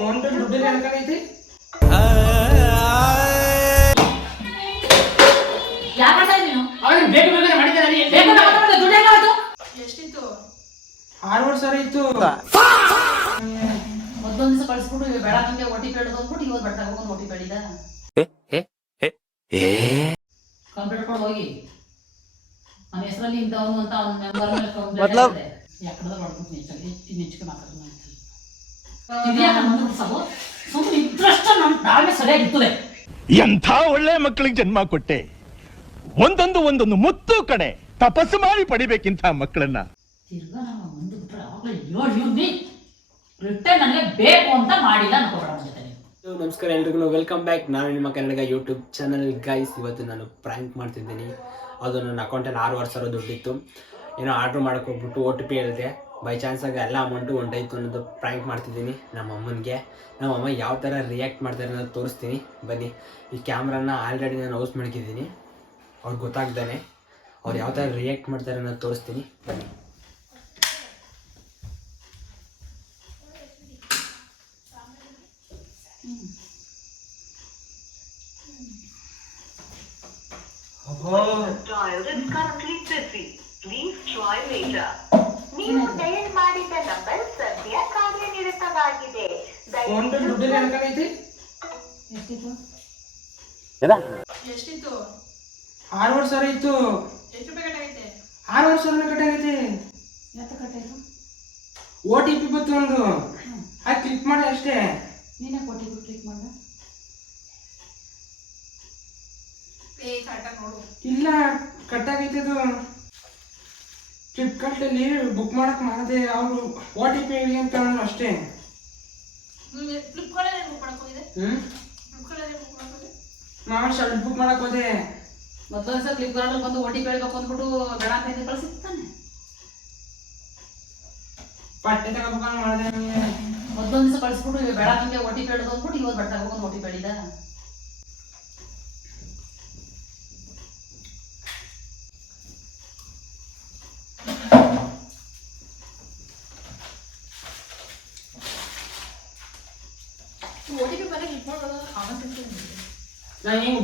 Phone pay ದುಡ್ಡು ಹೇಳ್ಕೈತಿ ಯಾಕೆ ಮಾಡ್ತಾ ಇದ್ದೀನು ಅವ್ರು ಬೇಕು ಬೇಕಾದ್ರೆ ಮಾಡಿದ್ದಾರೆ ಬೇಕು ತಗೊಂಡು ದುಡ್ಡು ಹೆಂಗ ಆಯ್ತು ಎಷ್ಟಿತ್ತು 6,000 ಇತ್ತು ಮೊದಲೊಂದು ದಿವಸ ಕಳಿಸ್ಬಿಟ್ಟು ಬೇಡ ನಂಗೆ OTP ಹಿಡಿದು ಹೋಗ್ಬಿಟ್ಟು ಇವತ್ತು ಬಟ್ಟೆ ಹೋಗೋದು OTP ಹಿಡಿದ ಕಂಪ್ಯೂಟರ್ ಕೊಡು ಹೋಗಿ ನನ್ನ ಹೆಸರಲ್ಲಿ ಇಂಥವನು ಅಂತ ಅವ್ನ ಮೆಂಬರ್ ಮೇಲೆ ಕಂಪ್ಲೇಂಟ್ ಇದೆ ಯಾಕಂದ್ರೆ ಮಾಡ್ಬಿಟ್ಟು ಹೆಚ್ಚಿಗೆ ಮಾತಾಡೋದು ಸುಮ್ಮನೆ ಇಂಟ್ರೆಸ್ಟ್ ನಮ್ಮ ತಾಳ್ಮೆ ಸರಿಯಾಗಿರ್ತದೆ. ಎಂಥ ಒಳ್ಳೆ ಮಕ್ಕಳಿಗೆ ಜನ್ಮ ಕೊಟ್ಟೆ. ಒಂದೊಂದು ಮುತ್ತು ಕಡೆ ತಪಸ್ಸು ಮಾಡಿ ಪಡಿಬೇಕಿಂತ ಮಕ್ಕಳನ್ನ. ತಿರ್ಗಾ ನಾವು ಒಂದು ಬಿಟ್ರೆ ಆವಾಗಲೇ ರಿಟರ್ನ್ ನನಗೆ ಬೇಕು ಅಂತ ಮಾಡಿಲ್ಲ ಅನ್ಕೋಬೇಡ ಜೊತೆ. ನಮಸ್ಕಾರ ಎಲ್ರಿಗೂ, ವೆಲ್ಕಮ್ ಬ್ಯಾಕ್. ನಾನು ನಿಮ್ಮ ಕನ್ನಡ ಯೂಟ್ಯೂಬ್ ಚಾನಲ್ ಗೈಸ್. ಇವತ್ತು ನಾನು ಪ್ರ್ಯಾಂಕ್ ಮಾಡ್ತಿದ್ದೀನಿ. ಅದು ನನ್ನ ಅಕೌಂಟಲ್ಲಿ 6,000 ದುಡ್ಡಿತ್ತು. ಏನೋ ಆರ್ಡ್ರ್ ಮಾಡೋಕೆ ಹೋಗ್ಬಿಟ್ಟು OTP ಹೇಳಿದೆ. ಬೈ ಚಾನ್ಸಾಗಿ ಎಲ್ಲ ಅಮೌಂಟು ಹೊಂಟಾಯಿತು ಅನ್ನೋದು ಪ್ರ್ಯಾಂಕ್ ಮಾಡ್ತಿದ್ದೀನಿ ನಮ್ಮ ಅಮ್ಮನಿಗೆ. ನಮ್ಮ ಅಮ್ಮ ಯಾವ ಥರ ರಿಯಾಕ್ಟ್ ಮಾಡ್ತಾರೆ ಅನ್ನೋದು ತೋರಿಸ್ತೀನಿ ಬನ್ನಿ. ಈ ಕ್ಯಾಮ್ರಾನ ಆಲ್ರೆಡಿ ನಾನು ಯೂಸ್ ಮಾಡ್ಕಿದ್ದೀನಿ. ಅವ್ರಿಗೆ ಗೊತ್ತಾಗ್ದಾನೆ ಅವ್ರು ಯಾವ ಥರ ರಿಯಾಕ್ಟ್ ಮಾಡ್ತಾರೆ ಅನ್ನೋದು ತೋರಿಸ್ತೀನಿ ಬನ್ನಿ. ನೀವು ಡಯಲ್ ಮಾಡಿದ ನಂಬರ್ ಸದ್ಯ ಕಾರ್ಯನಿರತವಾಗಿದೆ. ಫೋನ್ ಪೇ ದುಡ್ಡು ಹೇಳ್ಕೈತಿ ಎಷ್ಟಿತ್ತು 6,000 ಇತ್ತು. ಎಷ್ಟು ರೂಪಾಯಿ ಕಟ್ಟಾಗೈತೆ? 6,000 ಕಟ್ಟಾಗೈತಿ. ಯಾಕೆ ಕಟ್ಟಾಯ್ತು? OTP ಬಂತು ಒಂದು, ಅದು ಕ್ಲಿಕ್ ಮಾಡಿ ಅಷ್ಟೇ. ನೀನೇ OTP ಕ್ಲಿಕ್ ಮಾಡ. ಕರೆಕ್ಟಾಗಿ ನೋಡು. ಇಲ್ಲ ಕಟ್ಟಾಗೈತಿ. ಅದು ಫ್ಲಿಪ್ಕಾರ್ಟಲ್ಲಿ ಬುಕ್ ಮಾಡಕ್ ಮಾಡಿದೆ. ಅವರು OTP ಹೇಳಿ ಅಂತ ಹೇಳಿದ್ರು ಅಷ್ಟೇ. ಫ್ಲಿಪ್ಕಾರ್ಟಲ್ಲಿ ಬುಕ್ ಮಾಡಕ್ ಹೋಗಿದೆ. ಫ್ಲಿಪ್ಕಾರ್ಟಲ್ಲಿ ಬುಕ್ ಮಾಡಕ್ ಹೋಗಿದೆ. ನಾನು ಶರ್ಟ್ ಬುಕ್ ಮಾಡಕ್ ಹೋದೆ. ಮೊದಲೊಂದು ಸಲ ಫ್ಲಿಪ್ಕಾರ್ಟಲ್ಲಿ ಬಂದು OTP ಹೇಳ್ಬೇಕು ಅಂದ್ಬಿಟ್ಟು ಬೇಡ ಅಂತ ಇದ್ದು ಕಳಿಸಿರ್ತಾನೆ. ಬಟ್ಟೆ ತಗೋಬೇಕಂತ ಮಾಡಿದೆ. ಮೊದಲೊಂದು ದಿವಸ ಕಳಿಸ್ಬಿಟ್ಟು ಬೇಡ ನಂಗೆ OTP ಹಿಡಿದು ಹೋಗ್ಬಿಟ್ಟು ಇವತ್ತು ಬಟ್ಟೆ ಹೋಗೋದು OTP ಹಿಡಿದ. OTP ಬಂದ್ರೆ ಕ್ಲಿಕ್ ಮಾಡೋದು ಕಾಮನ್ ಸೆನ್ಸ್. ನಾನು ಹಿಂಗೆ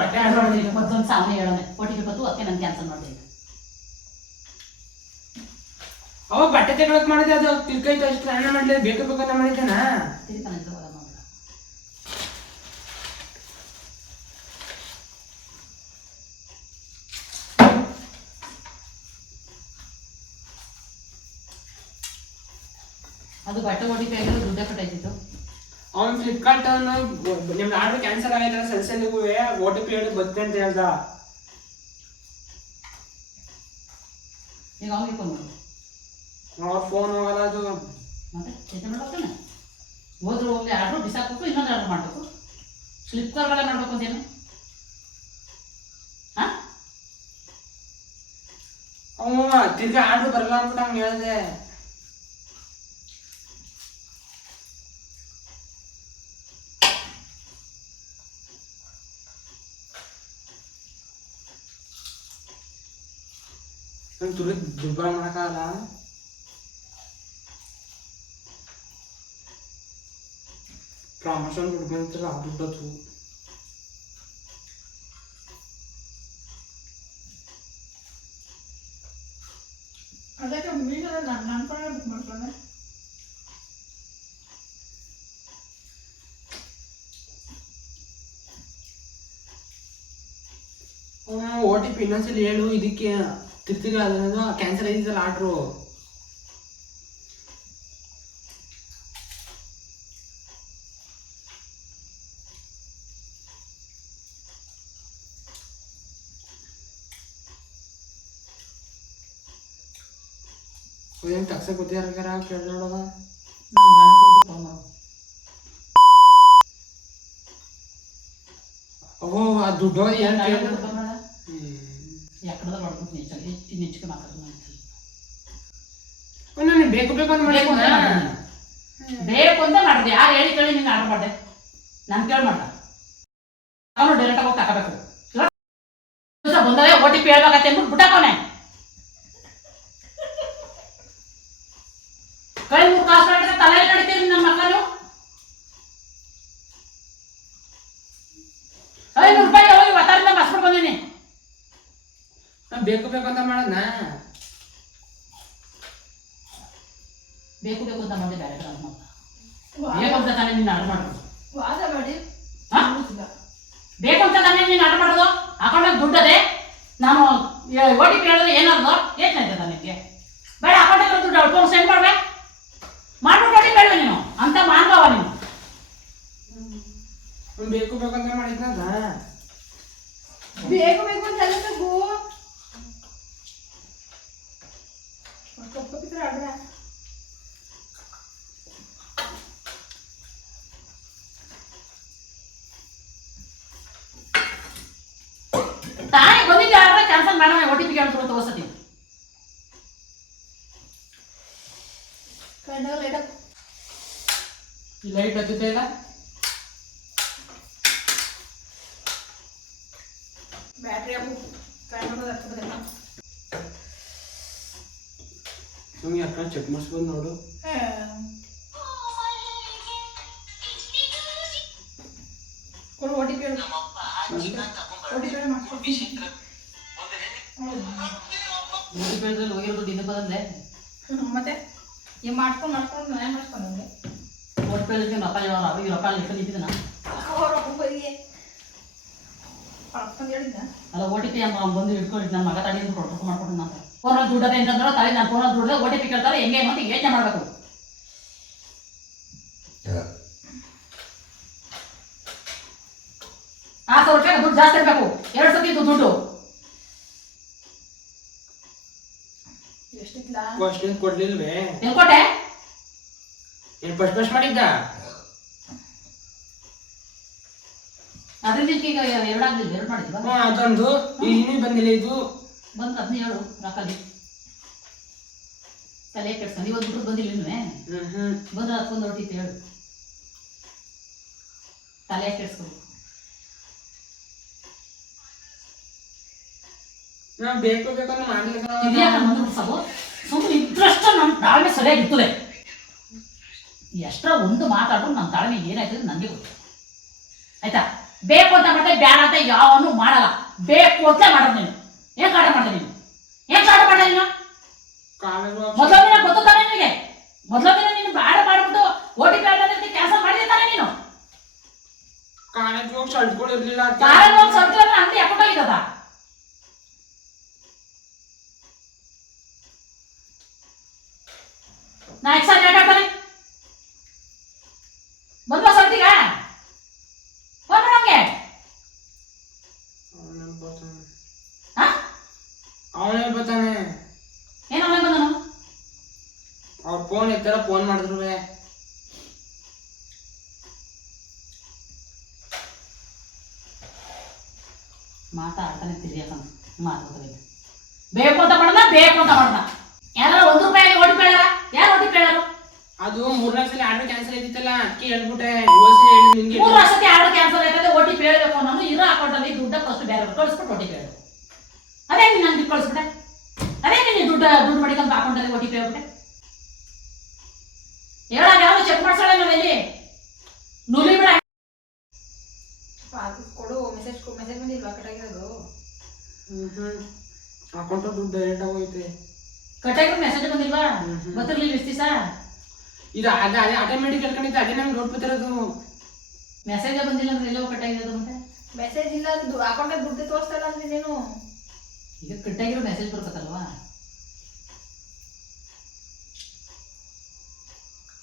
ಬಟ್ಟೆ ಆರ್ಡರ್ ಮಾಡಿದ್ದೀನಿ. ಮೊದಲೊಂದು ಸಾವನ್ನ ಹೇಳೋಣ OTP ಬಂತು ಅದಕ್ಕೆ ನಾನು ಕ್ಯಾನ್ಸಲ್ ಮಾಡಿದೆ. ಅವಾಗ ಬಟ್ಟೆ ತಗೊಳಕ್ ಮಾಡಿದೆ. ಅದು ಕ್ಲಿಕ್ ಆಯ್ತು ಅಷ್ಟು. ನಾನು ಮಾಡಲಿ ಬೇಕಂತ ಮಾಡಿದ್ದೇನಾ. ತಿರ್ಗಿ ಹೋದ ಮಾಡೋಣ. ಅದು ಬಟ್ಟೆ OTP ಆಗಿರೋ ದುಡ್ಡೇ ಕಟ್ಟಾಯ್ತಿತ್ತು. ಅವ್ನು ಫ್ಲಿಪ್ಕಾರ್ಟ್ ನಿಮ್ದು ಆರ್ಡರ್ ಕ್ಯಾನ್ಸಲ್ ಆಗೈತಲ್ಲ ಸೆಲ್ಸಲ್ಲಿಗೂ OTP ಹೇಳಿ ಬರುತ್ತೆ ಅಂತ ಹೇಳ್ದ. ಈಗ ಅವ್ನಿಗೆ ಫೋನ್ ಮಾಡು. ಅವ್ರ ಫೋನ್ ಹೋಗಲ್ಲ. ಅದು ಮತ್ತೆ ಚೇಂಜ್ ಮಾಡ್ಬೇಕೇನೆ. ಹೋದ್ರೆ ಹೋಗ್ಲಿ ಆರ್ಡ್ರು ಬಿಸಾಕ್ಬೇಕು, ಇನ್ನೊಂದು ಆರ್ಡ್ರ್ ಮಾಡಬೇಕು. ಫ್ಲಿಪ್ಕಾರ್ಟಲ್ಲೇ ಮಾಡ್ಬೇಕು ಅಂತೇನು? ಹಾಂ ತಿರ್ಗಿ ಆರ್ಡ್ರ್ ಬರಲ್ಲ ಅಂದ್ಬಿಟ್ಟು ಹಂಗೆ ಹೇಳಿದೆ. ನಂಗೆ ತುರಿ ದುರ್ಬಲ ಮಾಡೋಕ್ಕಾಗಲ್ಲ. ಪ್ರಮೋಷನ್ ದುಡ್ಡು ಬಂದಿತ್ತಲ್ಲ ಆ ದುಡ್ಡು. ಅದಕ್ಕೆ ಮೀನಲ್ಲಿ ನನ್ನ ಕಡೆ ಬುಕ್ ಮಾಡ್ಕೊಂಡೆ. OTP ಇನ್ನೊಂದ್ಸಲಿ ಹೇಳು. ಇದಕ್ಕೆ ತಿರ್ತಿರಿ ಅದನ್ನದು ಕ್ಯಾನ್ಸಲ್ ಆಗಿದ್ದಲ್ಲ ಆರ್ಡ್ರು. ಏನು ತಕ್ಷಣ ಗೊತ್ತಿಯಾರ ಕೇಳೋದ. ಓ ಆ ದುಡ್ಡು ಏನು ಯಾಕಂದ್ರೆ ಮಾಡ್ಬೇಕು ಹೆಚ್ಚಿಗೆ ಮಾತಾಡೋದು. ನನಗೆ ಬೇಕು ಅಂತ ಮಾಡಿದ್ದೆ. ಬೇಕು ಅಂತ ಮಾಡಿದೆ. ಯಾರು ಹೇಳಿ ಕೇಳಿ ನೀನು ಆರ್ಡರ್ ಮಾಡಿದೆ? ನಾನು ಕೇಳಿ ಮಾಡ ಅವನು ಡೈರೆಕ್ಟಾಗಿ ಹೋಗಿ ತಗೋಬೇಕು. ಬಂದರೆ OTP ಹೇಳ್ಬೇಕಂತ ಅಂದ್ಬಿಟ್ಟು ಬಿಟ್ಟಾಕವನೆ. ಕೈ 3 ಕಾಸು ತಲೆ ನಡಿತೀರಿ ನಮ್ಮ ಮಕ್ಕಳು. ಬೇಕು ಬೇಕು ಅಂತ ಮಾಡೋದ್ನ ಬೇಕು ಬೇಕು ಅಂತ ಮಾಡಿ ಬೇರೆ ಬೇಕು ಅಂತ ತಾನೇ ನೀನು ಆರ್ಡರ್ ಮಾಡೋದು. ವಾದ ಮಾಡಿ ಹಾ? ಬೇಕು ಅಂತ ತಾನೇ ನೀನು ಆರ್ಡರ್ ಮಾಡೋದು. ಅಕೌಂಟಾಗ ದುಡ್ಡದೆ ನಾನು OTP ಹೇಳಿದ್ರೆ ಏನಾದ್ರು ಏನಾಯ್ತದ ನಿನಗೆ? ಬೇಡ ಅಕೌಂಟಾಗ ದುಡ್ಡು ಫೋನ್ ಸೆಂಡ್ ಮಾಡ್ಬೇ ಮಾಡ್ಬಿಟ್ಟು OTP ಹೇಳುವ ನೀನು ಅಂತ ಮಾನ್ಗವ ನೀನು. ಬೇಕು ಬೇಕು ಅಂತ ಮಾಡಿದ್ನಲ್ಲ ಬೇಕು ಬೇಕು ಅಂತ ಹೇಳಬೇಕು ಕಪ್ಪಿದ್ರೆ ಆಡ್ರ ತಾನೇ ಬಂದಿದ್ದೆ ಆರ್ಡರ್ ಕ್ಯಾನ್ಸಲ್ ಮಾಡೋಣ OTP ಕೇಳ್ಕೊಂಡು ತೋರಿಸ್ತೀನಿ. ಕಣ್ಣಾಗ ಲೈಟ್ ಈ ಲೈಟ್ ಹತ್ತುತ್ತಾ ಇಲ್ಲ ಬ್ಯಾಟ್ರಿ ಹಾಕು ಕಣ್ಣಾಗ ಹತ್ತೋದಿಲ್ಲ. ಸುಮ್ಮನೆ ಅಕ್ಕ ಚೆಕ್ ಮಾಡಿಸ್ಬೋದು ನೋಡು. ಕೊಡು OTP ಹೇಳು. OTP ಹೇಳಿ ಮಾಡ್ಕೊಡ್ತೀನಿ. OTP ಹೇಳಿದ್ರೆ ಹೋಗಿರೋ ದುಡ್ಡು ಇದಕ್ಕೆ ಬಂದ್ರೆ ಮತ್ತೆ ಈ ಮಾಡ್ಕೊಂಡು ನಾನೇ ಮಾಡಿಸ್ಕೊಂಡು OTP ಹೇಳಿದ್ರೆ ರೊಕ್ಕ ಹೇಳೋರು ಅವಾಗ ರೊಕ್ಕ ಇಟ್ಕೊಂಡು ನಿಂತಿದ್ದಾನ. ಹೇಳಿದ್ದ ಅಲ್ಲ OTP ಅಂತ ಬಂದು ಇಟ್ಕೊಂಡು ನನ್ನ ಮಗ ತಡಿ ಅಂತ ಕೊಟ್ಟು ಮಾಡ್ಕೊಂಡು ನಾನು ಫೋನಲ್ಲಿ ದುಡ್ಡದೆ ಅಂತಂದ್ರೆ ತಲೆ ನಾನು ಫೋನಲ್ಲಿ ದುಡ್ಡದೆ OTP ಕೇಳ್ತಾರೆ ಹೆಂಗೆ ಮತ್ತೆ ಯೋಚನೆ ಮಾಡಬೇಕು. ₹6,000 ದುಡ್ಡು ಜಾಸ್ತಿ ಇರಬೇಕು. 2 ಸತಿ ಇದು ದುಡ್ಡು ಎಷ್ಟಿಲ್ಲ ಅಷ್ಟೇನು ಕೊಡ್ಲಿಲ್ವೇ? ತಿಳ್ಕೊಟ್ಟೆ. ಏನ್ ಫಸ್ಟ್ ಮಾಡಿದ್ದ? ಅದರಿಂದ ಈಗ 2 ಆಗ್ಲಿಲ್ಲ 2 ಮಾಡಿದ್ವಾ? ಅದೊಂದು ಇನ್ನೂ ಬಂದಿಲ್ಲ ಇದು ಬಂದ್ರೆ ಅದನ್ನ ಹೇಳು ರೊಕ್ಕಲಿ ತಲೆ ಕೆಡ್ಸ್ಕೊಂಡು ಇವತ್ತು ದುಡ್ಡು ಬಂದಿಲ್ಲ ಇನ್ನೂ ಬಂದ್ರೆ ಅದಕ್ಕೊಂದು OTP ಹೇಳು ತಲೆ ಕೆಡ್ಸ್ಕೊಂಡು. ಬೇಕು ಬೇಕಂತ ಮಾಡ್ಲಿಲ್ಲ. ಇದ್ಯಾಕ ಮುಂದುವರ್ಸೋದು ಸುಮ್ಮನೆ ಇದ್ರಷ್ಟು ನನ್ನ ತಾಳ್ಮೆ ಸರಿಯಾಗಿರ್ತದೆ. ಎಷ್ಟರ ಒಂದು ಮಾತಾಡ್ರು ನನ್ನ ತಾಳ್ಮೆ ಏನಾಯ್ತದೆ ನನಗೆ ಗೊತ್ತು ಆಯ್ತಾ. ಬೇಕು ಅಂತ ಮಾಡಿದ್ರೆ ಬ್ಯಾಡ ಅಂತ ಯಾವನು ಮಾಡಲ್ಲ. ಬೇಕು ಅಂತಲೇ ಮಾಡೋದು ನೀನು. ಏನ್ ಕಾಟ ಮಾಡ್ದೆ ನೀನು? ಏನ್ ಕಾಟ ಮಾಡ್ದೆ ನೀನು? ಮೊದಲನೇ ಗೊತ್ತು ತಾನೆ ನಿನಗೆ? ಮೊದಲನೇ ನೀನು ಬ್ಯಾಡ ಮಾಡ್ಬಿಟ್ಟು OTP ಹೇಳೋದಕ್ಕೆ ಕ್ಯಾನ್ಸಲ್ ಮಾಡಿದೆ ತಾನೆ ನೀನು? ಕಾಲೇಜ್ ಹೋಗಿ ಶರ್ಟ್ಗಳು ಇರ್ಲಿಲ್ಲ. ಕಾರಲ್ಲಿ ಹೋಗಿ ಸರ್ಕಲ್ ಅಂದ್ರೆ ಅಂಗಡಿ ಅಕೌಂಟ್ ಆಗಿದ್ದದ. ನಾ ಎಕ್ಸಾಮ್ ಲೇಟ್ ಆಗ್ತಾನೆ ಬಂದ್ವಾ ಸರ್ತಿಗ ಫೋನ್ ಮಾಡೋಂಗೆ ಅವನೇ ಬರ್ತಾನೆ. ಏನು ಅವನೇ ಬಂದನು? ಅವ್ರ ಫೋನ್ ಎತ್ತರ ಫೋನ್ ಮಾಡಿದ್ರು ಮಾತಾಡ್ತಾನೆ ತಿರ್ಯಾಕಂತ ಮಾತಾಡ್ತಾರೆ. ಬೇಕು ಅಂತ ಮಾಡೋಣ ಬೇಕು ಅಂತ ಮಾಡೋಣ. ಯಾರು ₹1 OTP ಹೇಳಾರ? ಯಾರು OTP ಹೇಳಾರು? ಅದು 3-4 ಸಲ ಆರ್ಡರ್ ಕ್ಯಾನ್ಸಲ್ ಆಯ್ತಿತ್ತಲ್ಲ ಅದಕ್ಕೆ ಹೇಳ್ಬಿಟ್ಟೆ. ಹೋದ್ಸಲ ಹೇಳಿ ನಿನ್ಗೆ 3 ವರ್ಷಕ್ಕೆ ಆರ್ಡರ್ ಕ್ಯಾನ್ಸಲ್ ಆಯ್ತದೆ. OTP ಹೇಳಬೇಕು ಅನ್ನೋದು ಇರೋ ಅಕೌಂಟಲ್ಲಿ ದುಡ್ಡ ಫಸ್ಟ್ ಬೇರೆ ಕಳಿಸ್ಬಿಟ್ಟು OTP ಹೇಳು. ಅದೇ ನೀನು ನನಗೆ ಕಳಿಸ್ಬಿಟ್ಟೆ. ಅದೇ ನೀನು ದುಡ್ಡು ಮಾಡಿಕೊಂತ ಅಕೌಂಟಲ್ಲಿ OTP ಹೇಳ್ಬಿಟ್ಟೆ. ಹೇಳಾಗ ಯಾರು ಚೆಕ್ ಮಾಡ್ಸೋಣ ನಾವೆಲ್ಲಿ ನುಲಿ ಬಿಡ. ಕೊಡು ಮೆಸೇಜ್ ಬಂದಿಲ್ವಾ ಕಟ್ಟಾಗಿರೋದು? ಅಕೌಂಟ್ ದುಡ್ಡು ಡೈರೆಕ್ಟ್ ಆಗೋಯ್ತೆ. ಕಟ್ಟಾಗಿರೋ ಮೆಸೇಜ್ ಬಂದಿಲ್ವಾ? ಗೊತ್ತಿರ್ಲಿಲ್ಲ ಇಷ್ಟು ದಿವಸ. ಇದು ಅದೇ ಆಟೋಮೆಟಿಕ್ ಹೇಳ್ಕೊಂಡಿದ್ದೆ. ಅದೇ ನಮ್ಗೆ ನೋಡ್ಬಿಟ್ಟಿರೋದು. ಮೆಸೇಜ್ ಬಂದಿಲ್ಲ ಅಂದ್ರೆ ಎಲ್ಲೋ ಕಟ್ಟಾಗಿರೋದು. ಮತ್ತೆ ಮೆಸೇಜ್ ಇಲ್ಲ ಅಕೌಂಟಾಗ ದುಡ್ಡು ತೋರಿಸ್ತಾ ಇಲ್ಲ ಅಂದ್ರೆ ನೀನು ಈಗ ಕಟ್ಟಾಗಿರೋ ಮೆಸೇಜ್ ಬರ್ಬೇಕಲ್ವಾ?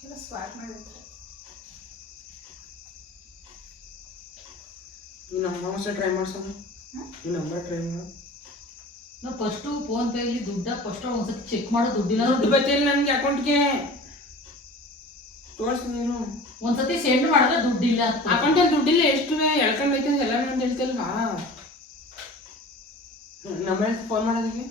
ಎಲ್ಲ ಸ್ವಾಟ್ ಮಾಡಿರ್ತಾರೆ. ಈ ನಂಬರ್ ಟ್ರೈ ಮಾಡ್ಸೋಣ. ಈ ನಂಬರ್ ಟ್ರೈ ಮಾಡು. ನಾವು ಫಸ್ಟು ಫೋನ್ ಪೇಲಿ ದುಡ್ಡ ಫಸ್ಟ್ ಒಂದ್ಸತಿ ಚೆಕ್ ಮಾಡೋ ದುಡ್ಡಿಲ್ಲ ದುಡ್ಡು ಬರ್ತಿಲ್ಲ ನನಗೆ ಅಕೌಂಟ್ಗೆ. ತೋರಿಸಿ ನೀನು ಒಂದ್ಸತಿ ಸೆಂಡ್ ಮಾಡಿದ್ರೆ ದುಡ್ಡಿಲ್ಲ ಅಂತ. ಅಕೌಂಟಲ್ಲಿ ದುಡ್ಡಿಲ್ಲ. ಎಷ್ಟು ಎಳ್ಕೊಂಡು ಬೈತಂತ ಎಲ್ಲ ಅಂತ ಹೇಳ್ತಿಲ್ವಾ? ನಂಬರ್ ಫೋನ್ ಮಾಡೋದಕ್ಕೆ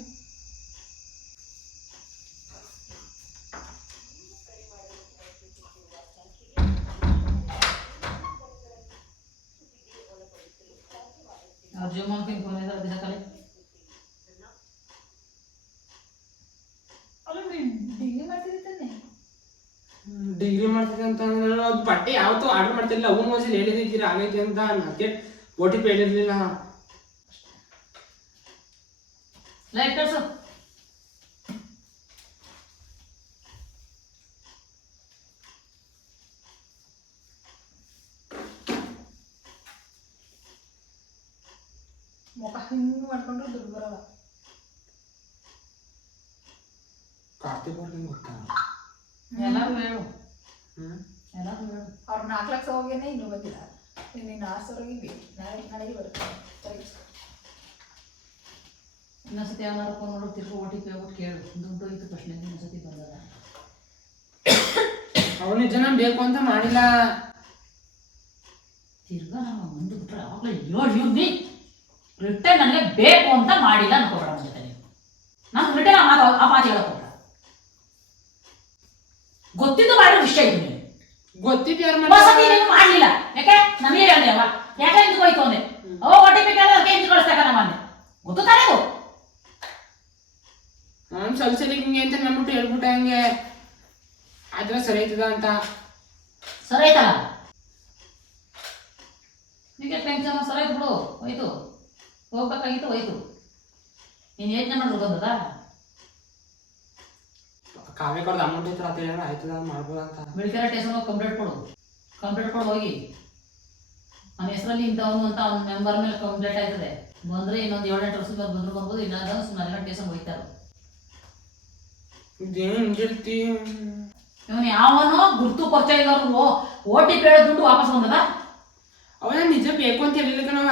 ಅರ್ಜುನ್ ಫೋನ್ ಇದೆ ಅದೇ ಕಲೆ ಡಿಗ್ರಿ ಮಾಡ್ತಿರ್ತಾನೆ. ಡಿಗ್ರಿ ಮಾಡ್ತಿದ್ದೆ ಅಂತ ಅಂದ್ರೆ ಅದು ಬಟ್ಟೆ ಯಾವತ್ತೂ ಆರ್ಡರ್ ಮಾಡ್ತಿರ್ಲಿಲ್ಲ. ಅವನು ಒಂದ್ಸಲ ಹೇಳಿದ್ದೀರಾ ಆಗೈತೆ ಅಂತ. ಮತ್ತೆ OTP ಹೇಳಿರ್ಲಿಲ್ಲ. ಲೈಟ್ ಕಳ್ಸು. ಮುಖ ಹಿಂಗೆ ಮಾಡ್ಕೊಂಡ್ರೆ ದುಡ್ಡು ಬರಲ್ಲ. ಕಾರ್ತಿಕ್ ಅವ್ರಿಗೆ ಗೊತ್ತಾ? ಎಲ್ಲರೂ ಹೇಳು, ಎಲ್ಲರೂ ಹೇಳು. ಅವ್ರು 4 ಲಕ್ಷ ಹೋಗೇನೆ ಇನ್ನೂ ಬಂದಿಲ್ಲ. ನೀನು 6,000 ಬೇಕು, ನಾಳೆಗೆ ಬರುತ್ತೆ. ಇನ್ನೊಂದ್ಸತಿ ಯಾವ್ದಾರು ಫೋನ್ ಮಾಡೋದು ತಿರ್ಗು OTP ಹೋಗ್ಬಿಟ್ಟು ಕೇಳು, ದುಡ್ಡು ಹೋಯ್ತು ಪ್ರಶ್ನೆ ಇನ್ನೊಂದ್ಸತಿ ಬಂದದ. ಅವ್ರು ನಿಜನ ಬೇಕು ಅಂತ ಮಾಡಿಲ್ಲ. ತಿರ್ಗಾ ನಮ್ಮ ಮುಂದೆ ಬಿಟ್ರೆ ಯಾವಾಗಲೂ ಇವ್ನಿ ರಿಟರ್ನ್ ನನಗೆ ಬೇಕು ಅಂತ ಮಾಡಿಲ್ಲ ಅನ್ಕೋಬೇಡ ನನ್ನ ಜೊತೆ ನೀವು. ನಾನು ರಿಟರ್ನ್ ಆ ಮಾತು ಹೇಳಕ್ ಹೋಗ್ಬೇಡ. ಗೊತ್ತಿದ್ದು ಮಾಡಿರೋ ವಿಷಯ ಇದು. ನೀವು ಗೊತ್ತಿದ್ದು ಯಾರು ವಸತಿ ನೀವು ಮಾಡಲಿಲ್ಲ, ಯಾಕೆ ನಮಗೆ ಹೇಳಿದೆ ಅವ ಯಾಕೆ ಇಂದು ಹೋಯ್ತು ಅಂದೆ. OTP ಕೇಳಿದ್ರೆ ಅದಕ್ಕೆ ಇಂದು ಕಳಿಸ್ತಾಕ ನಮ್ಮ ಅಂದೆ. ಗೊತ್ತು ತಾನೇ ಅದು. ಅವ್ನು ಸ್ವಲ್ಪ ಹಿಂಗೆ ಅಂತ ನಮ್ಬಿಟ್ಟು ಹೇಳ್ಬಿಟ್ಟೆ ಹಂಗೆ ಆದ್ರೆ ಸರಿ ಆಯ್ತದ ಅಂತ. ಸರಿ ಆಯ್ತಲ್ಲ ನಿಮಗೆ ಟೆನ್ಷನ್ ಸರಿ ಆಯ್ತು ಬಿಡು, ಹೋಯ್ತು ಹೋಗ್ಬೇಕಾಗಿತ್ತು ಹೋಯ್ತು. ನೀನು ಯೋಚನೆ ಮಾಡಿದ್ರು ಬಂದದ. ಕಾವ್ಯ ಕೊಡ್ದು ಅಮೌಂಟ್ ಐತ್ರ ಅಂತ ಹೇಳಿದ್ರೆ ಆಯ್ತದ ಮಾಡ್ಬೋದಂತ. ಬೆಳಿಗ್ಗೆ ಸ್ಟೇಷನ್ ಹೋಗಿ ಕಂಪ್ಲೇಂಟ್ ಕೊಡು ಹೋಗಿ. ನನ್ನ ಹೆಸರಲ್ಲಿ ಇಂಥವನು ಅಂತ ಅವ್ನ ಮೆಂಬರ್ ಮೇಲೆ ಕಂಪ್ಲೇಂಟ್ ಆಯ್ತದೆ. ಬಂದರೆ ಇನ್ನೊಂದು 7-8 ವರ್ಷದ ಬಂದ್ರು ಬರ್ಬೋದು, ಇಲ್ಲ ಸುಮ್ಮನೆ ಸ್ಟೇಷನ್ ಹೋಗ್ತಾರೆ. ಇದೇನು ಹಿಂಗಿರ್ತಿ? ಇವನು ಯಾವನೋ ಗುರ್ತು ಪರಿಚಯ ಇರೋರು OTP ಹೇಳೋ ದುಡ್ಡು ವಾಪಸ್ ಬಂದದ. ಅವನ ನಿಜ ಬೇಕು ಅಂತ ಹೇಳಿಲ್ಲ ಕಣವ.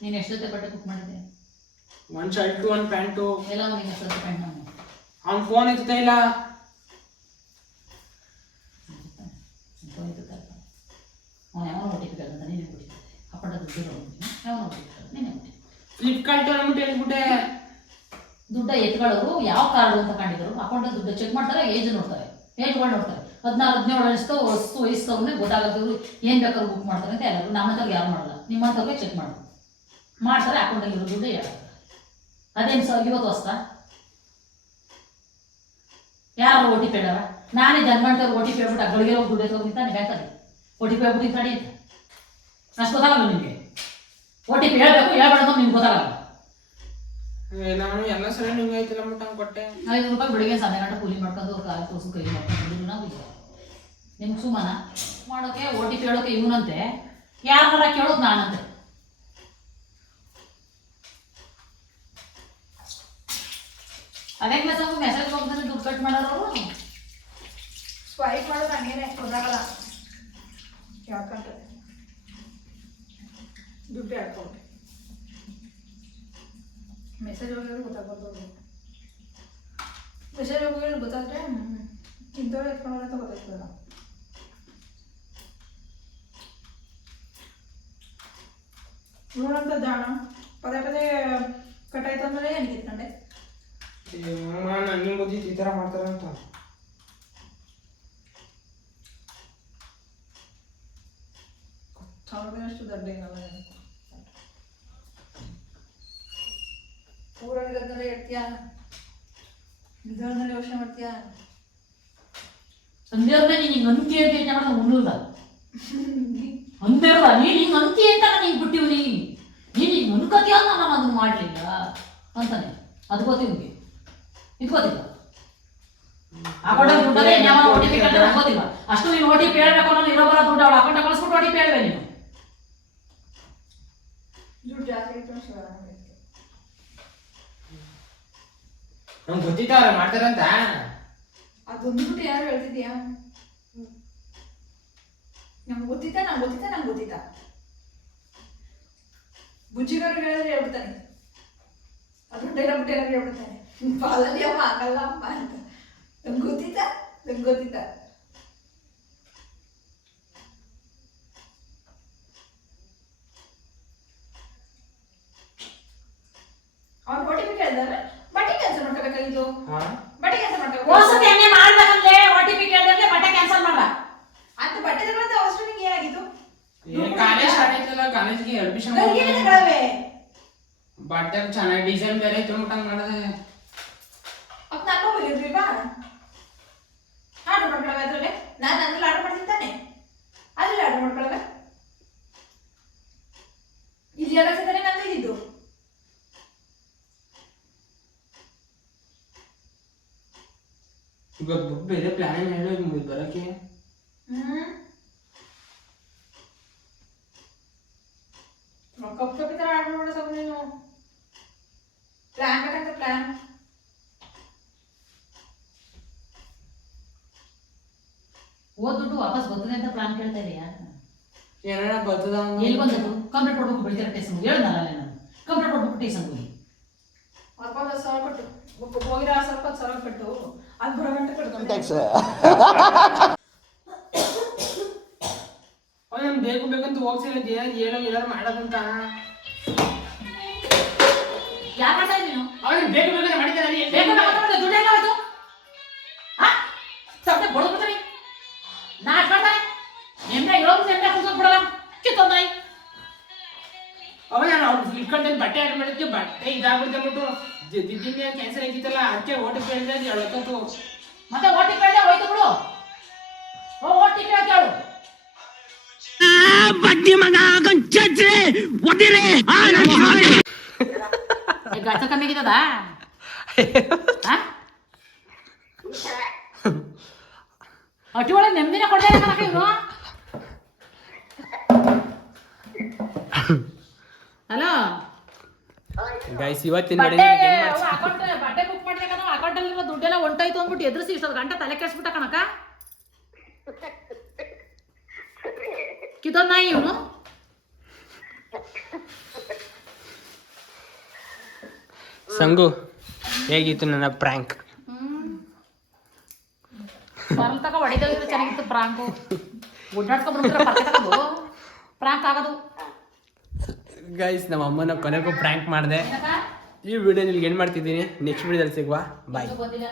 ನೀನು ಎಷ್ಟು ಜೊತೆ ಬಟ್ಟೆ ಬುಕ್ ಮಾಡಿದ್ದೆ? 1 ಶರ್ಟು 1 ಪ್ಯಾಂಟು. ಎಲ್ಲ ಅವನಿಗೆ ಎಷ್ಟು ಜೊತೆ ಪ್ಯಾಂಟ್ ನಾನು ಅವ್ನ ಫೋನ್ ಎತ್ತುತ್ತಾ ಇಲ್ಲ. ಅವನು ಯಾವನೋ OTP ಕೇಳ್ದಂತ ನೀನೇ ಕೊಟ್ಟಿದ್ದೆ. ಅಪ್ಪಟ ದುಡ್ಡು ಯಾವನೋ OTP ನೀನೇ ಕೊಟ್ಟಿದ್ದೆ. ಫ್ಲಿಪ್ಕಾರ್ಟ್ ಅಂದ್ಬಿಟ್ಟು ಹೇಳ್ಬಿಟ್ಟೆ. ದುಡ್ಡ ಎತ್ಕೊಳ್ಳೋರು ಯಾವ ಕಾರ್ಡು ಅಂತ ಕಂಡಿದ್ರು ಅಕೌಂಟಲ್ಲಿ ದುಡ್ಡು ಚೆಕ್ ಮಾಡ್ತಾರೆ, ಏಜ್ ನೋಡ್ತಾರೆ, ಏಜ್ಗಳು ನೋಡ್ತಾರೆ. 16-17 ವಯಸ್ಸವ್ರನ್ನೇ ಗೊತ್ತಾಗೋದು ಏನು ಬೇಕಾದ್ರೂ ಬುಕ್ ಮಾಡ್ತಾರೆ ಅಂತ ಎಲ್ಲರೂ. ನಮ್ಮಂತವ್ರು ಯಾರು ಮಾಡಲ್ಲ, ನಿಮ್ಮಂತವ್ರಿಗೆ ಚೆಕ್ ಮಾಡ್ತಾರೆ ಅಕೌಂಟಲ್ಲಿ ಇರೋ ದುಡ್ಡು ಹೇಳ್ತಾರೆ. ಅದೇನು ಇವತ್ತು ಹೊಸ್ತಾ? ಯಾರು OTP ಹೇಳಾರ? ನಾನೇ ಜನ್ಮಂತವ್ರು OTP ಹೇಳ್ಬಿಟ್ಟು ಆ ಗಳಿಗೆ ಹೋಗಿ ದುಡ್ಡು ಎತ್ಕೊಂಡು ನಿಂತಾನೆ ಬ್ಯಾಂಕಲ್ಲಿ. OTP ಹೇಳ್ಬಿಟ್ಟು ನಿಂತಾಡಿ ಅಂತ ಅಷ್ಟು ಗೊತ್ತಾಗಲ್ಲ ನಿಮಗೆ. OTP ಹೇಳ್ಬೇಕು ಹೇಳ್ಬೇಡ ನಿಮ್ಗೆ ಗೊತ್ತಾಗಲ್ಲ. ನಾನು ಎಲ್ಲ ಸರಿ ನಿಂಗೆ ಆಯ್ತಿಲ್ಲ ಅಂದ್ಬಿಟ್ಟು ಹಂಗೆ ಕೊಟ್ಟೆ. 5 ರೂಪಾಯಿ ಬೆಳಿಗ್ಗೆ 0:30 ಗಂಟೆ ಕೂಲಿ ಮಾಡ್ಕೊಂಡು ಕಾಲು ತೋರ್ಸು ಕೈ ಮಾಡ್ಕೊಂಡು ನಾವು ನಿಮ್ಗೆ ಸುಮ್ಮನ ಮಾಡೋಕೆ OTP ಹೇಳೋಕೆ ಇವನಂತೆ, ಯಾರನ್ನಾರ ಕೇಳೋದು ನಾನಂತೆ. ಅದೇ ಮೆಸೇಜ್ ಹೋಗ್ತಾರೆ ದುಡ್ಡು ಕಟ್ ಮಾಡೋರು. ಸ್ವೈಪ್ ಮಾಡೋದು ಹಂಗೇನೆ ಗೊತ್ತಾಗಲ್ಲ. ಯಾಕಂದ್ರೆ ದುಡ್ಡು ಹೇಳ್ಕೊಂಡು ಮೆಸೇಜ್ ಹೋಗಿದ್ರೆ ಗೊತ್ತಾಗ್ಬೋದು. ಮೆಸೇಜ್ ಹೋಗಿದ್ರೆ ಗೊತ್ತಾದ್ರೆ ಇಂಥವ್ರು ಎತ್ಕೊಂಡ್ರೆ ಅಂತ ಗೊತ್ತಾಗ್ತದಲ್ಲ. ನೋಡಂತ ಜಾಣ ಪದೇ ಪದೇ ಕಟ್ಟಾಯ್ತು ಅಂದ್ರೆ ಏನಕ್ಕೆ ಇಟ್ಕೊಂಡೆ? ನನಗೆ ಗೊತ್ತಿತ್ತು ಈ ಥರ ಮಾಡ್ತಾರೆ ಅಂತ. ಅವ್ರಿಗಷ್ಟು ದೊಡ್ಡ ಏನಲ್ಲ. ಊರಾಗಿರೋದ್ನೆಲ್ಲ ಇಡ್ತೀಯಾ, ನಿಧಾನದಲ್ಲಿ ಯೋಚನೆ ಮಾಡ್ತೀಯಾ? ಅಂದೇವ್ರನ್ನ ನೀನು ಹಿಂಗೆ ಅಂತಿ ಅಂತ ಯೋಚನೆ ಮಾಡೋದು ಉಣ್ಣುದ ಅಂದೇವ್ರ ನೀನು ಹಿಂಗೆ ಅಂತಿ ಅಂತ ನಾನು ಹಿಂಗೆ ಬಿಟ್ಟಿವ್ ನೀನು ಹಿಂಗೆ ಅನ್ಕೋತೀಯ ನಾನು ಅದನ್ನು ಮಾಡಲಿಲ್ಲ ಅಂತಾನೆ. ಅದು ಗೊತ್ತಿವ್ಗೆ ಇದು ಗೊತ್ತಿಲ್ಲ. ಅಕೌಂಟ್ ದುಡ್ಡಲ್ಲೇ ಯಾವ OTP ಕೇಳಿದ್ರೆ ಗೊತ್ತಿಲ್ಲ. ಅಷ್ಟು ನೀನು OTP ಹೇಳ್ಬೇಕು ಅನ್ನೋ ಇರೋ ಬರೋ ದುಡ್ಡು ಅವಳು ಅಕೌಂಟ್ ಕಳಿಸ್ಬಿಟ್ಟು OTP ಹೇಳ್বে ನೀನು. ದುಡ್ಡು ಜಾಸ್ತಿ ಇತ್ತು ಶಿವ. ನಂಗೆ ಗೊತ್ತಿತ್ತ ಅವ್ರು ಮಾಡ್ತಾರಂತ. ಅದೊಂದು ದುಡ್ಡು ಯಾರು ಹೇಳ್ತಿದ್ಯಾ? ನಮ್ಗೆ ಗೊತ್ತಿತ್ತ ಬುಜ್ಜಿಗಾರು ಹೇಳಿದ್ರೆ ಹೇಳ್ಬಿಡ್ತಾನೆ. ಅದು ಡೈಲಾಗ್ ಬಿಟ್ಟು ಏನಾದ್ರು ಹೇಳ್ಬಿಡ್ತಾನೆ, ಪಾಲಲ್ಲಿ ಅಮ್ಮ ಆಗಲ್ಲ ಅಮ್ಮ ಅಂತ. ನಂಗೆ ಗೊತ್ತಿತ್ತ. ಅವ್ನು OTP ಕೇಳಿದ್ರೆ ಬಟ್ಟೆ ಕ್ಯಾನ್ಸಲ್ ಮಾಡ್ಕೋಬೇಕಾಗಿತ್ತು. ಬಟ್ಟೆ ಕ್ಯಾನ್ಸಲ್ ಮಾಡ್ಕೋಬೇಕು. ಹೋಸತಿ ಹಂಗೆ ಮಾಡ್ಬೇಕಂದ್ರೆ OTP ಕೇಳಿದ್ರೆ ಬಟ್ಟೆ ಕ್ಯಾನ್ಸಲ್ ಮಾಡ ಅಂತ ಬಟ್ಟೆ ತಗೊಳ್ಳೋದು ಅವಸರ ನಿಂಗೆ ಏನಾಗಿತ್ತು? ಕಾಲೇಜ್ ಸ್ಟಾರ್ಟ್ ಆಯ್ತಲ್ಲ, ಕಾಲೇಜ್ಗೆ ಅಡ್ಮಿಷನ್ ಬಟ್ಟೆ ಚೆನ್ನಾಗಿ ಡಿಸೈನ್ ಬೇರೆ ಐತೆ ಅಂದ್ಬಿಟ್ಟು ಹಂಗೆ ಮಾಡಿದೆ. ಅಪ್ಪ ನಾನು ಹೋಗಿದ್ರಿಲ್ವಾ ಆರ್ಡರ್ ಮಾಡ್ಕೊಳ್ಳೋದು? ಅದರಲ್ಲಿ ನಾನು ಅದ್ರಲ್ಲಿ ಆರ್ಡರ್ ಮಾಡ್ತೀನಿ ತಾನೆ, ಅದ್ರಲ್ಲಿ ಆರ್ಡರ್ ಮಾಡ್ಕೊಳ್ಳೋದು. ಇಲ್ಲಿ ಎಲ್ಲ ತಾನೆ ನಾನು ಇದ್ದಿದ್ದು. ಇವಾಗ ಬೇರೆ ಪ್ಲಾನ್ ಏನು ಹೇಳಿ ಬರೋಕ್ಕೆ ಕಪ್ಪು ಕಪ್ಪಿ ಥರ ಆರ್ಡರ್ ಮಾಡೋ ಸ್ವಲ್ಪ ನೀನು ಪ್ಲ್ಯಾನ್ ಬೇಕಂತ ಪ್ಲ್ಯಾನ್ ಓದ್ ದುಡ್ಡು ವಾಪಸ್ ಬರ್ತದೆ ಅಂತ ಪ್ಲಾನ್ ಕೇಳ್ತಾ ಇದೆಯಾ? ಏನಾರ ಬರ್ತದ ಎಲ್ಲಿ ಬಂದದ್ದು ಕಂಪ್ಲೀಟ್ ಕೊಡ್ಬೇಕು ಬೆಳಿತಾರೆ ಟೇಸನ್ ಹೇಳ್ದಲ್ಲ ನಾನು ಕಂಪ್ಲೀಟ್ ಕೊಡ್ಬೇಕು ಟೇಸನ್ ಹೋಗಿ ಅರ್ಕೊಂಡ್ 10,000 ಕೊಟ್ಟು ಹೋಗಿರೋ 10,000 ಕೊಟ್ಟು ಅದು ಬರೋ ಗಂಟೆ ಕಟ್ಕೊಂಡು ಅವ್ನು ನಮ್ಗೆ ಬೇಕು ಬೇಕಂತ ಹೋಗ್ಸಿಲ್ಲ ಏನೋ ಏನಾರು ಮಾಡೋದಂತ ಯಾರು ಮಾಡ್ತಾ ಇದ್ದೀನಿ ಅವ್ನು ಬೇಕು ಬೇಕಂತ ಮಾಡಿದ್ದಾರೆ ದುಡ್ಡು ಎಲ್ಲ ಹೋಯ್ತು ಸಪ್ನೆ ಬಡ್ಕೊಡ್ತೀನಿ ನಾಟ್ ಮಾಡ್ತಾರೆ ನೆಮ್ಮದಿ ಇರೋದು ನೆಮ್ಮದಿ ಕುತ್ಕೊಂಡು ಬಿಡಲ್ಲ ಕಿತ್ತೊಂದಾಯಿ ಅವ ನಾನು ಅವ್ರು ಫ್ಲಿಪ್ಕಾರ್ಟಲ್ಲಿ ಬಟ್ಟೆ ಆರ್ಡರ್ ಮಾಡಿದ್ದೆ ಬಟ್ಟೆ ಇದಾಗ್ಬಿಡ್ತೆ ಅಂದ್ಬಿಟ್ಟು ದಿದ್ದಿನ ಕ್ಯಾನ್ಸರ್ ಆಗಿತ್ತಲ್ಲ ಅದಕ್ಕೆ OTP ಹೇಳಿದ್ರೆ ಅದು ಹೇಳಕ್ಕಂತು ಮತ್ತೆ OTP ಹೇಳಿದೆ ಹೋಯ್ತು ಬಿಡು OTP ಕೇಳು ಗಾತ ಕಮ್ಮಿ ಆಗಿದ್ದದ ಅಟಿ ಒಳಗೆ ನೆಮ್ಮದಿನ ಕೊಡ್ತಾ ಕಣಕ ಇವನು ಹಲೋ ಗೈಸ್ ಇವತ್ತಿನ ಬಟ್ಟೆ ಬುಕ್ ಮಾಡಿದೆ ಕಣ ಅಕೌಂಟಲ್ಲಿ ದುಡ್ಡೆಲ್ಲ ಹೊಂಟೋಯ್ತು ಅಂದ್ಬಿಟ್ಟು ಎದುರಿಸಿ ಇಷ್ಟೊಂದು ಗಂಟೆ ತಲೆ ಕೆಡಿಸ್ಬಿಟ್ಟ ಕಣಕ ಕಿದೊಂದ ಇವನು ಸಂಗು ಹೇಗಿತ್ತು ನನ್ನ ಪ್ರ್ಯಾಂಕ್? ಬರ್ಲ್ ತಕ ಹೊಡಿತಿದ್ರೆ ಚೆನ್ನಾಗಿತ್ತು ಪ್ರಾಂಕು ಓಡಾಡ್ಕೊಂಡ್ಬಿಡ್ತಾರೆ ಪರ್ಕೆ ತಗೋದು ಪ್ರಾಂಕ್ ಆಗೋದು ಗೈಸ್ ನಮ್ಮ ಅಮ್ಮನ ಕೊನೆಗೂ ಪ್ರ್ಯಾಂಕ್ ಮಾಡಿದೆ. ಈ ವಿಡಿಯೋ ನಿಮ್ಗೆ ಏನು ಮಾಡ್ತಿದ್ದೀನಿ, ನೆಕ್ಸ್ಟ್ ವಿಡಿಯೋದಲ್ಲಿ ಸಿಗುವ. ಬಾಯ್. ಗೊತ್ತಿಲ್ಲ